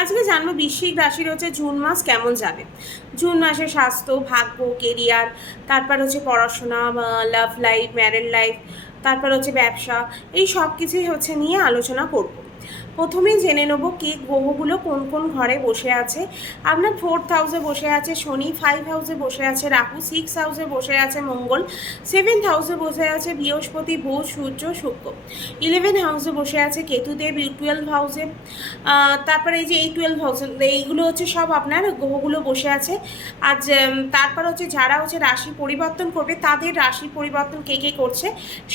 আজকে জানবো বৃশ্চিক রাশির হচ্ছে জুন মাস কেমন যাবে। জুন মাসে স্বাস্থ্য, ভাগ্য, কেরিয়ার, তারপর হচ্ছে পড়াশোনা, লাভ লাইফ, ম্যারেড লাইফ, তারপর হচ্ছে ব্যবসা, এই সব কিছুই হচ্ছে নিয়ে আলোচনা করব। প্রথমেই জেনে নেব কি গ্রহগুলো কোন কোন ঘরে বসে আছে। আপনার 4th হাউসে বসে আছে শনি, 5 হাউসে বসে আছে রাহু, 6 হাউসে বসে আছে মঙ্গল, 7th হাউসে বসে আছে বৃহস্পতি, বুধ, সূর্য, শুক্র, 11 হাউসে বসে আছে কেতুদেব, 12 হাউসে। তারপরে এই যে এই 12 হাউস, এইগুলো হচ্ছে সব আপনার গ্রহগুলো বসে আছে। আজ তারপর হচ্ছে যারা হচ্ছে রাশি পরিবর্তন করবে তাদের রাশি পরিবর্তন কে কে করছে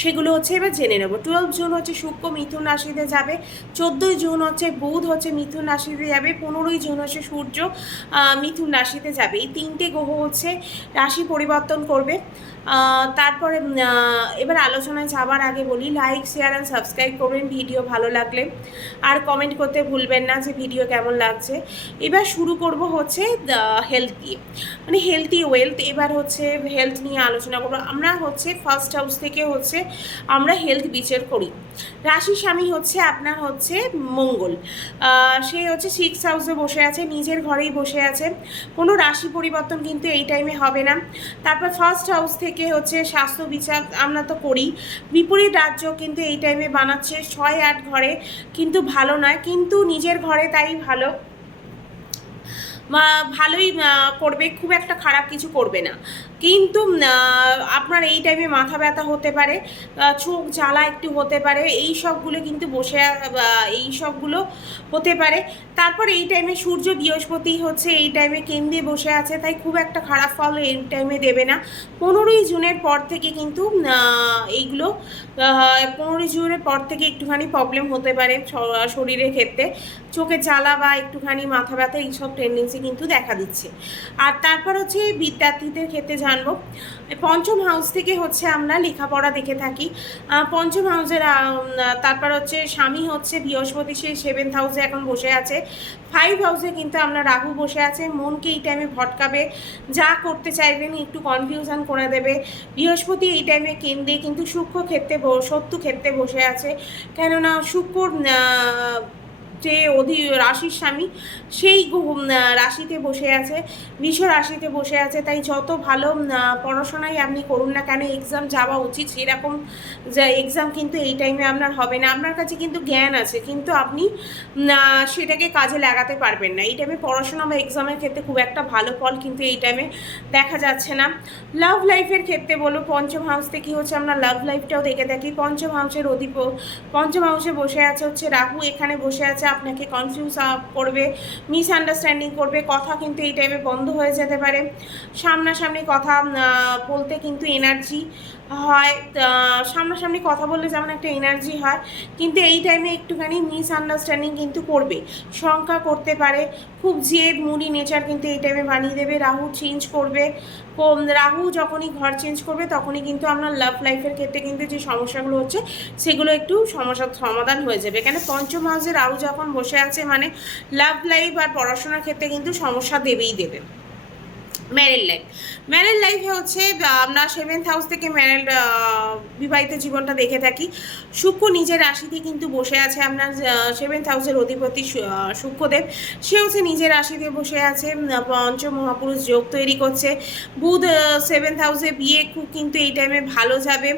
সেগুলো হচ্ছে এবার জেনে নেব। 12 জুন হচ্ছে শুক্র মিথুন রাশিতে যাবে, 14 জুন হচ্ছে বুধ হচ্ছে মিথুন রাশিতে যাবে, 15 জুন হচ্ছে সূর্য মিথুন রাশিতে যাবে। এই তিনটে গ্রহ হচ্ছে রাশি পরিবর্তন করবে। তারপরে এবার আলোচনায় যাবার আগে বলি, লাইক, শেয়ার অ্যান্ড সাবস্ক্রাইব করবেন ভিডিও ভালো লাগলে, আর কমেন্ট করতে ভুলবেন না যে ভিডিও কেমন লাগছে। এবার শুরু করব হচ্ছে হেলথ দিয়ে, মানে হেলথি ওয়েলথ। এবার হচ্ছে হেলথ নিয়ে আলোচনা করবো। আমরা হচ্ছে ফার্স্ট হাউস থেকে হচ্ছে আমরা হেলথ বিচার করি। রাশি স্বামী হচ্ছে আপনার হচ্ছে মঙ্গল, সে হচ্ছে 6 হাউসে বসে আছে, নিজের ঘরেই বসে আছে, কোনো রাশি পরিবর্তন কিন্তু এই টাইমে হবে না। তারপর ফার্স্ট হাউস থেকে হচ্ছে স্বাস্থ্য বিচার আমরা তো করি, বিপরীত রাজ্য কিন্তু এই টাইমে বানাচ্ছে 6-8 ঘরে, কিন্তু ভালো নয়, কিন্তু নিজের ঘরে তাই ভালো, ভালোই করবে, খুব একটা খারাপ কিছু করবে না। কিন্তু আপনার এই টাইমে মাথা ব্যথা হতে পারে, চোখ জ্বালা একটু হতে পারে, এই সবগুলো কিন্তু এই সবগুলো হতে পারে। তারপর এই টাইমে সূর্য বৃহস্পতি হচ্ছে এই টাইমে কেন্দ্রে বসে আছে, তাই খুব একটা খারাপ ফল এই টাইমে দেবে না। 15ই জুনের পর থেকে কিন্তু এইগুলো 15ই জুনের পর থেকে একটুখানি প্রবলেম হতে পারে শরীরের ক্ষেত্রে, চোখে জ্বালা বা একটুখানি মাথা ব্যথা এইসব টেন্ডেন্সি কিন্তু দেখা দিচ্ছে। আর তারপর হচ্ছে বিদ্যার্থীদের ক্ষেত্রে জানবো, পঞ্চম হাউস থেকে হচ্ছে আমরা লেখাপড়া দেখে থাকি। পঞ্চম হাউসের তারপর হচ্ছে স্বামী হচ্ছে বৃহস্পতি, সে 7th হাউসে এখন বসে আছে। 5 হাউসে কিন্তু আমরা রাহু বসে আছে, মনকে এই টাইমে ভটকাবে, যা করতে চাইবেন একটু কনফিউশন করে দেবে। বৃহস্পতি এই টাইমে কেন্দ্রে কিন্তু সূক্ষ্ম ক্ষেত্রে শত্রু ক্ষেত্রে বসে আছে, কেননা শুক্র যে রাশির স্বামী সেই রাশিতে বসে আছে, বৃষ রাশিতে বসে আছে। তাই যত ভালো পড়াশোনাই আপনি করুন না কেন, এক্সাম যাওয়া উচিত, সেরকম যে এক্সাম কিন্তু এই টাইমে আপনার হবে না। আপনার কাছে কিন্তু জ্ঞান আছে, কিন্তু আপনি সেটাকে কাজে লাগাতে পারবেন না। এই টাইমে পড়াশোনা বা এক্সামের ক্ষেত্রে খুব একটা ভালো ফল কিন্তু এই টাইমে দেখা যাচ্ছে না। লাভ লাইফের ক্ষেত্রে বলো, পঞ্চম হাউস থেকে হচ্ছে আমরা লাভ লাইফটাও দেখে থাকি। পঞ্চম হাউসে বসে আছে হচ্ছে রাহু, এখানে বসে আছে, আপনাকে কনফিউজ করবে, মিসআন্ডারস্ট্যান্ডিং করবে, কথা কিন্তু এই টাইমে বন্ধ হয়ে যেতে পারে। সামনাসামনি কথা বলতে কিন্তু এনার্জি হয়, সামনাসামনি কথা বললে যেমন একটা এনার্জি হয়, কিন্তু এই টাইমে একটুখানি মিসআন্ডারস্ট্যান্ডিং কিন্তু করবে, শঙ্কা করতে পারে, খুব জেদ মুডি নেচার কিন্তু এই টাইমে বানিয়ে দেবে। রাহু চেঞ্জ করবে, রাহু যখনই ঘর চেঞ্জ করবে তখনই কিন্তু আপনার লাভ লাইফের ক্ষেত্রে কিন্তু যে সমস্যাগুলো হচ্ছে সেগুলো একটু সমস্যার সমাধান হয়ে যাবে। কেন পঞ্চম হাউসে রাহু যখন বসে আছে মানে লাভ লাইফ আর পড়াশোনার ক্ষেত্রে কিন্তু সমস্যা দেবেই দেবে। ম্যারেড লাইফে হচ্ছে আমরা 7th হাউস থেকে বিবাহিত জীবনটা দেখে থাকি। শুক্র নিজের রাশিতে কিন্তু বসে আছে, আপনার 7th হাউসের অধিপতি শুক্রদেব, সে হচ্ছে নিজের রাশিতে বসে আছে, পঞ্চ মহাপুরুষ যোগ তৈরি করছে। বুধ 7th হাউসে, বিয়ে খুব কিন্তু এই টাইমে ভালো যাবে।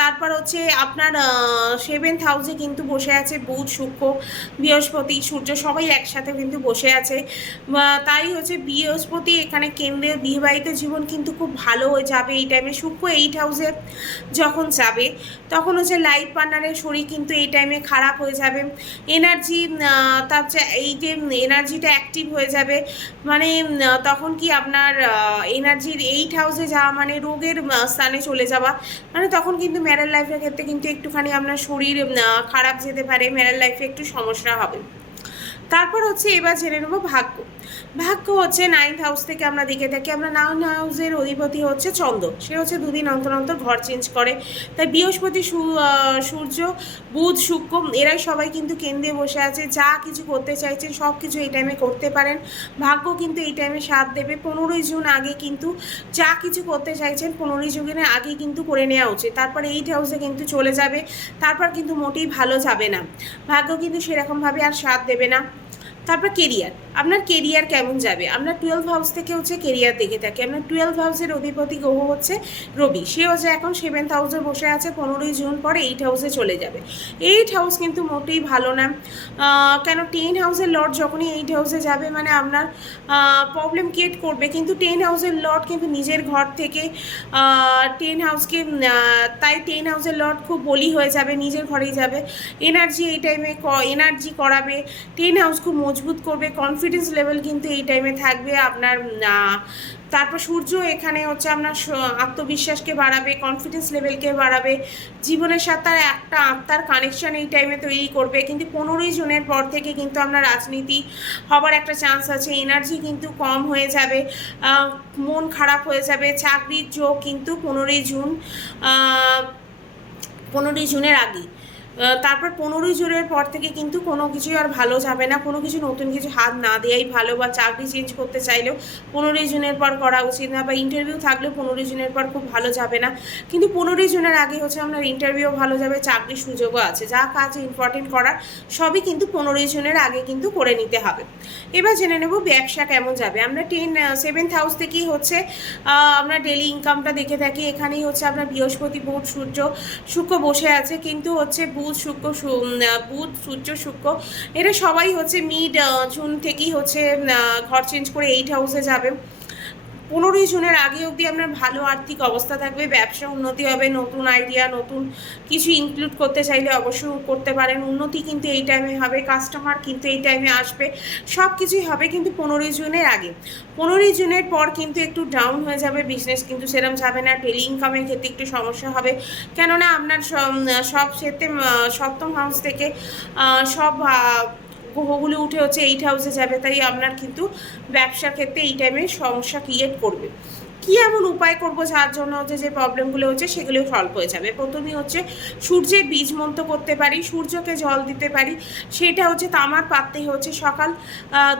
তারপর হচ্ছে আপনার 7th হাউসে কিন্তু বসে আছে বুধ, শুক্র, বৃহস্পতি, সূর্য সবাই একসাথে কিন্তু বসে আছে। তাই হচ্ছে বৃহস্পতি এখানে কেন্দ্রে, বিবাহিত জীবন কিন্তু খুব ভালো হয়ে যাবে এই টাইমে। শুক্র 8 হাউসে যখন যাবে তখন হচ্ছে লাইফ পার্টনারের শরীর কিন্তু এই টাইমে খারাপ হয়ে যাবে, এনার্জি তার এই যে এনার্জিটা অ্যাক্টিভ হয়ে যাবে, মানে তখন কি আপনার এনার্জির 8 হাউসে যাওয়া মানে রোগের স্থানে চলে যাওয়া, মানে তখন কিন্তু ম্যারেড লাইফের ক্ষেত্রে কিন্তু একটুখানি আপনার শরীর খারাপ যেতে পারে, ম্যারেড লাইফে একটু সমস্যা হবে। তারপর হচ্ছে এবার জেনে নেবো ভাগ্য হচ্ছে 9th হাউস থেকে আমরা দেখে থাকি। আমরা 9th হাউসের অধিপতি হচ্ছে চন্দ্র, সে হচ্ছে দুদিন অন্তর অন্তর ঘর চেঞ্জ করে। তাই বৃহস্পতি, সূর্য, বুধ, শুক্র এরাই সবাই কিন্তু কেন্দ্রে বসে আছে, যা কিছু করতে চাইছেন সব কিছু এই টাইমে করতে পারেন। ভাগ্য কিন্তু এই টাইমে সাথ দেবে। 15ই জুন আগে কিন্তু যা কিছু করতে চাইছেন 15ই জুনের আগে কিন্তু করে নেওয়া উচিত। তারপর 8th হাউসে কিন্তু চলে যাবে, তারপর কিন্তু মোটেই ভালো যাবে না, ভাগ্য কিন্তু সেরকমভাবে আর সাথ দেবে না। তারপর কেরিয়ার, আপনার কেরিয়ার কেমন যাবে। আমরা 12 হাউস থেকে হচ্ছে কেরিয়ার দেখে থাকি। আপনার 12 হাউসের অধিপতি গ্রহ হচ্ছে রবি, সে হচ্ছে এখন 7th হাউসে বসে আছে, 15ই জুন পরে 8 হাউসে চলে যাবে। 8 হাউস কিন্তু মোটেই ভালো না, কেন 10 হাউসের লর্ড যখনই 8 হাউসে যাবে মানে আপনার প্রবলেম ক্রিয়েট করবে। কিন্তু 10 হাউসের লর্ড কিন্তু নিজের ঘর থেকে 10 হাউসকে, তাই 10 হাউসের লর্ড খুব বলি হয়ে যাবে, নিজের ঘরেই যাবে, এনার্জি এই টাইমে এনার্জি করাবে, 10 হাউস খুব মজবুত করবে, কনফিডেন্স লেভেল কিন্তু এই টাইমে থাকবে আপনার। তারপর সূর্য এখানে হচ্ছে আপনার আত্মবিশ্বাসকে বাড়াবে, কনফিডেন্স লেভেলকে বাড়াবে, জীবনের সাথে একটা আত্মার কানেকশন এই টাইমে তৈরি করবে। কিন্তু 15ই জুনের পর থেকে কিন্তু আপনার রাজনীতি হবার একটা চান্স আছে, এনার্জি কিন্তু কম হয়ে যাবে, মন খারাপ হয়ে যাবে, চাকরির যোগ কিন্তু 15ই জুন, 15ই জুনের আগে। তারপর 15ই জুনের পর থেকে কিন্তু কোনো কিছুই আর ভালো যাবে না, কোনো কিছু নতুন কিছু হাত না দেওয়াই ভালো, বা চাকরি চেঞ্জ করতে চাইলেও 15ই জুনের পর করা উচিত না, বা ইন্টারভিউ থাকলেও 15ই জুনের পর খুব ভালো যাবে না। কিন্তু 15ই জুনের আগে হচ্ছে আপনার ইন্টারভিউ ভালো যাবে, চাকরির সুযোগও আছে, যা কাজ ইম্পর্টেন্ট করার সবই কিন্তু 15ই জুনের আগে কিন্তু করে নিতে হবে। এবার জেনে নেব ব্যবসা কেমন যাবে। আমরা 7th হাউস থেকেই হচ্ছে আমরা ডেলি ইনকামটা দেখে থাকি, এখানেই হচ্ছে আপনার বৃহস্পতি, বুধ, সূর্য, শুক্র বসে আছে, কিন্তু হচ্ছে বুধ সূর্য শুক্র এরা সবাই হচ্ছে মিড জুন থেকেই হচ্ছে ঘর চেঞ্জ করে 8 হাউসে যাবে। 15ই জুনের আগে অবধি আপনার ভালো আর্থিক অবস্থা থাকবে, ব্যবসা উন্নতি হবে, নতুন আইডিয়া নতুন কিছু ইনক্লুড করতে চাইলে অবশ্যই করতে পারেন, উন্নতি কিন্তু এই টাইমে হবে, কাস্টমার কিন্তু এই টাইমে আসবে, সব কিছুই হবে কিন্তু 15ই জুনের আগে। 15ই জুনের পর কিন্তু একটু ডাউন হয়ে যাবে, বিজনেস কিন্তু সেরকম যাবে না, ডেলি ইনকামের ক্ষেত্রে একটু সমস্যা হবে, কেননা আপনার সব ক্ষেত্রে 7ম হাউস থেকে সব গ্রহগুলো উঠে হচ্ছে 8 হাউসে যাবে, তাই আপনার কিন্তু ব্যবসার ক্ষেত্রে এই টাইমে সমস্যা ক্রিয়েট করবে। কী এমন উপায় করবো যার জন্য হচ্ছে যে প্রবলেমগুলো হচ্ছে সেগুলো সলভ হয়ে যাবে। প্রথমেই হচ্ছে সূর্যের বীজ মন্ত্র করতে পারি, সূর্যকে জল দিতে পারি, সেটা হচ্ছে তামার পাত্রে হচ্ছে সকাল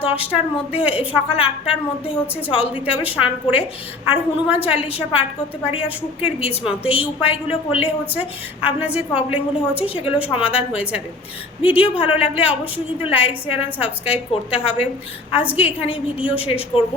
10টার মধ্যে, সকাল 8টার মধ্যে হচ্ছে জল দিতে হবে স্নান করে, আর হনুমান চালিশা পাঠ করতে পারি, আর শুক্রের বীজ মন্ত্র, এই উপায়গুলো করলে হচ্ছে আপনার যে প্রবলেমগুলো হচ্ছে সেগুলো সমাধান হয়ে যাবে। ভিডিও ভালো লাগলে অবশ্যই কিন্তু লাইক, শেয়ার অ্যান্ড সাবস্ক্রাইব করতে হবে। আজকে এখানেই ভিডিও শেষ করব।